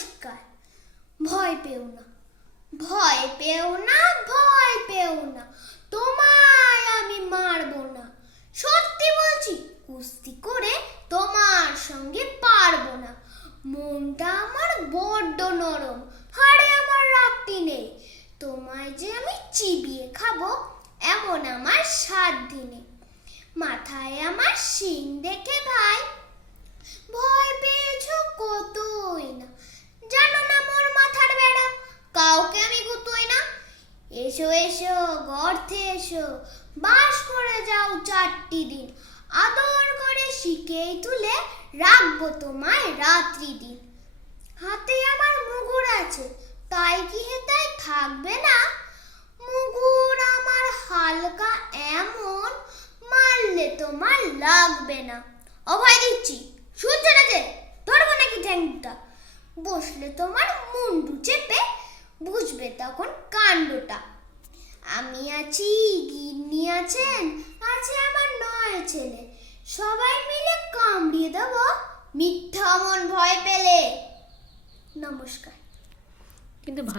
নমস্কার। ভয় পেও না, ভয় পেও না, ভয় পেও না, তোমায় আমি মারবো না। সত্যি বলছি, কুস্তি করে তোমার সঙ্গে পারবো না। মনটা আমার বড্ড নরম, হাড়ে আমার রাখতি নেই। তোমায় যে আমি চিবিয়ে খাবো এমন আমার সাধ্য নেই। মাথায় আমার শিং দেখে ভাই ভয় পেয়েছো কতই না। জানো না মোর মাথার বেড়া, কাউকে আমি গুতোই না। এসো এসো গর্তে এসো, বাস করে যাও 4টি দিন। আদর করে শিকেই তুলে রাখবো তোমায় রাত্রি দিন। হাতে আমার মুগুর আছে, তাই কি হেতাই থাকবে না? মুগুর আমার হালকা এমন, মারলে তোমার লাগবে না। অভয় দিচ্ছি, শুনছে না যে? ধরবো নাকি ঠ্যাংটা? বসলে তোমার মুন্ডু চেপে বুঝবে তখন কাণ্ডটা। আমি আছি, গিন্নি আছেন, আছে আমার 9 ছেলে। সবাই মিলে কামড়িয়ে দেবো মিথ্যা মন ভয় পেলে। নমস্কার। কিন্তু